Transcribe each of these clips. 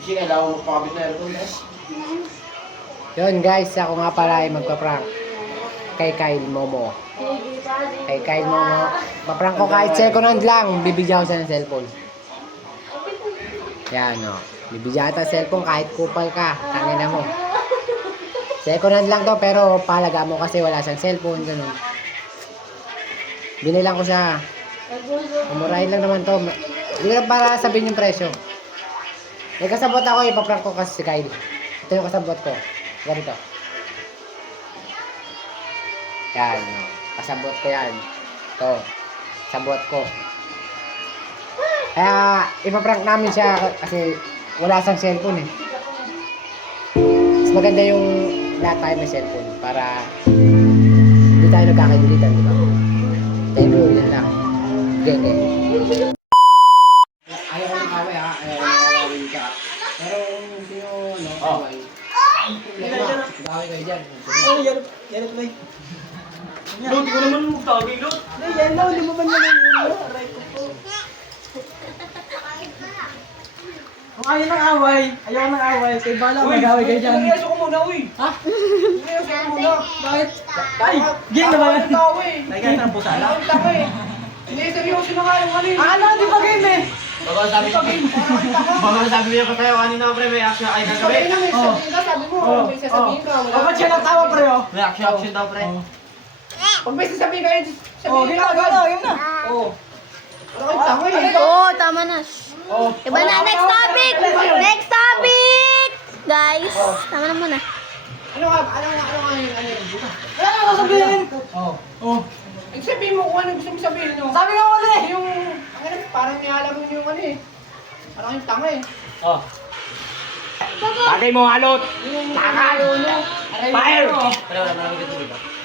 Kasi kailangan mo pakabit na aircon guys. Yun guys, ako nga pala ay magpa-prank kay Kyle Momo. Kay Kyle Momo. Paprank ko kahit second hand lang, bibigyan ko siya ng cellphone. Yan o. Bibigyan kita ng cellphone kahit kupal ka. Tangina mo. Second hand lang to pero palaga mo kasi wala siyang cellphone. Ganun. Binilang ko siya. Umurahin lang naman to. Hindi lang para sabihin yung presyo. May kasabot ako, ipaprank ko kasi si Kyle. Ito yung kasabot ko. Ganito. Yan. Kasabot ko yan. Ito. Kasabot ko. Kaya, ipaprank namin siya kasi wala siyang cellphone eh. Mas maganda yung lahat tayo may cellphone para hindi tayo nagkakagulitan, di ba? Tayo mo yun lang. Genge. Ayaw ko ng kaway ha. Ayaw ko ng kaway ka. Pero hindi nyo, no, kaway. Gawin kayo dyan. Yan ba? Lot, di ko naman magtagay, Lot. Yan na, hindi mo ba naman yun? Aray ko po. Kung ayaw ng away, ayaw ng away, kay bala, mag-away kayo dyan. Umiyaso ko muna, uy. Ha? Umiyaso ko muna. Bakit? Ay, game naman. Lagyan ng pusala. Hindi, seryoso na nga yung ano eh. Ano, di ba game eh? Bago sabi niya pa tayo kanina pre, may action ay gagawin. Sabi mo, may sasabihin ka. O, ba't siya natawa pre oh? May action daw pre. Pag may sasabihin kayo, sabihin ka agad. Yun na. Oo. Ano kayo tama eh? Oo, tama na. Oo. Iba na, next topic! Next topic! Guys, tama na muna. Ano yun? Ano nga sasabihin? Oo. Oo. Sabihin mo kung ano gusto mo sabihin, no? Sabi nga wala eh! Yung, parang nialam mo yung ano eh. Parang yung tanga eh. Oh. Bagay mo halot. Takal! Fire!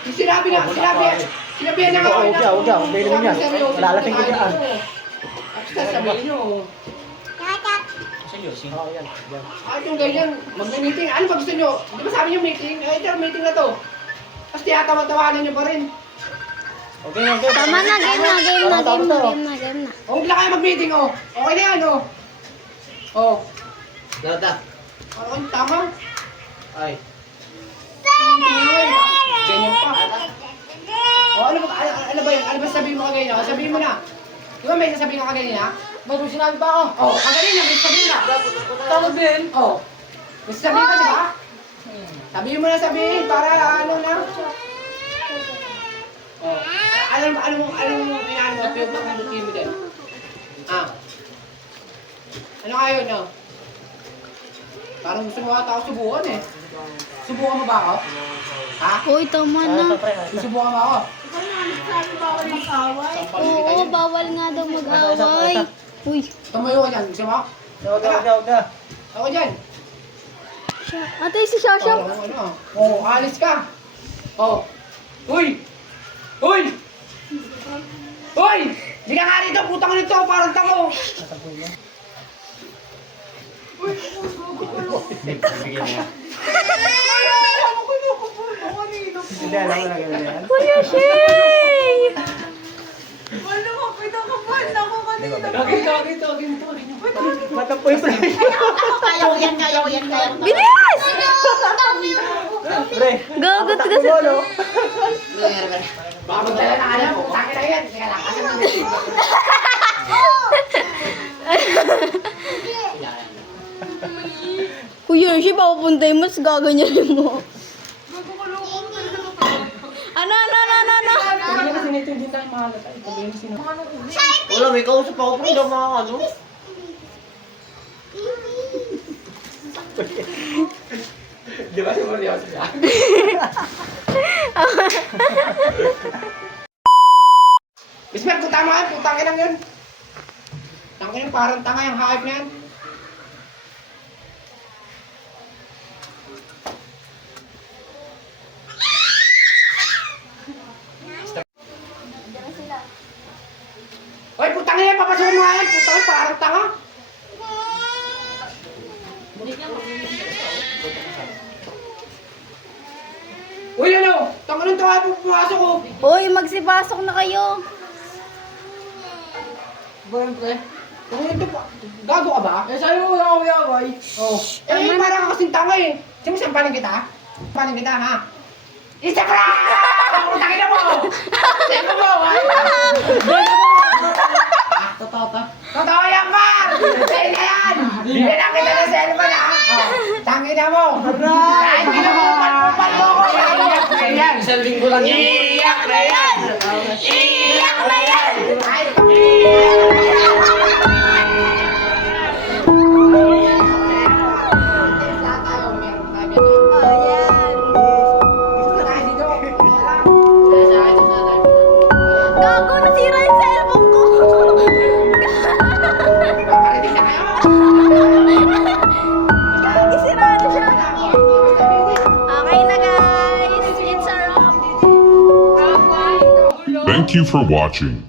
Yung sinabi na nga ako na. Huwag yan. Bailan mo yan. Malalasing ko dyan. At sasabihin nyo. Seryoso? At yung ganyan, mag-meeting. Ano ba gusto nyo? Di ba sabi nyo meeting? Eh, ito, meeting na to. Tapos tiyatawa-tawanan nyo pa rin. Tama na, game na. O, huwag lang kayo mag-meeting, oh. Okay na yan, oh. Oh. Lada. Parang tama. Ay. Ganyan pa. O, ano ba yun? Ano ba sabihin mo kagaya na? Sabihin mo na. Di ba may sasabihin ka kagaya na? Ba't mo sinabi pa ako? Oo, kagaya na, may sabihin na. Tama din. Oo. May sasabihin ka, di ba? Sabihin mo na sabihin para ano na. Oh. Ano mo inaano mo, piyog na kung mo din. Ah. Ano kayo, no? Parang gusto mo ata ako subukan eh. Subukan mo ba ako? Ha? Uy, tama na. Susubukan mo ako? Oo, bawal nga daw mag-away. Uy, Tumayo ka dyan. Gusto mo? Tara. Ako dyan. ate si Shasha. Oh, alis ka. Oh. Uy! Uy! Uy! Hindi ka nga rito, putang nito, parang tango. Hindi, alam mo na ganyan. Kuya Shay! Matapoy pre. Kaya ko yan. Bilis! Gagot ka sa... Baka magdala na alam mo, putang ina yan. Sige lang, asan mo Kuya Shay, papupuntay mo, gaganyan mo. Ano? Hindi kasi nito hindi tayo mahalata. Ito ba yung sino? Wala, may kausap ako pre, daw mga ano. Di ba seryoso siya? Bismer, kung tama yan, putang ina yun. Tangin yung parang tanga yung hype na yan. Hoy, putang ina, papasukin mo nga yan. Putang ina, parang tanga. Uy, ano? Tanga ng tanga po pumasok ko. Uy, magsipasok na kayo. Ba yan, pre? Kung ito pa, gago ka ba? Eh, sa'yo wala akong yabay. Oh. Eh, parang ka kasing tanga eh. Sino sampaling kita? Sampaling kita, ha? Isa pa! Utangin na mo! Sino mo? Totoo yan, Mar! Sa'yo na yan! Bibigyan kita ng cellphone, ha? Oh, tangin na mo! Kahit pinapupal mo ko, iiyak na yan! Isang linggo lang yan. Iiyak na yan! Iiyak na yan! Ay, Gago, nasira yung cellphone ko. Gagi, sira na siya. Okay na guys. It's a wrap. Thank you for watching.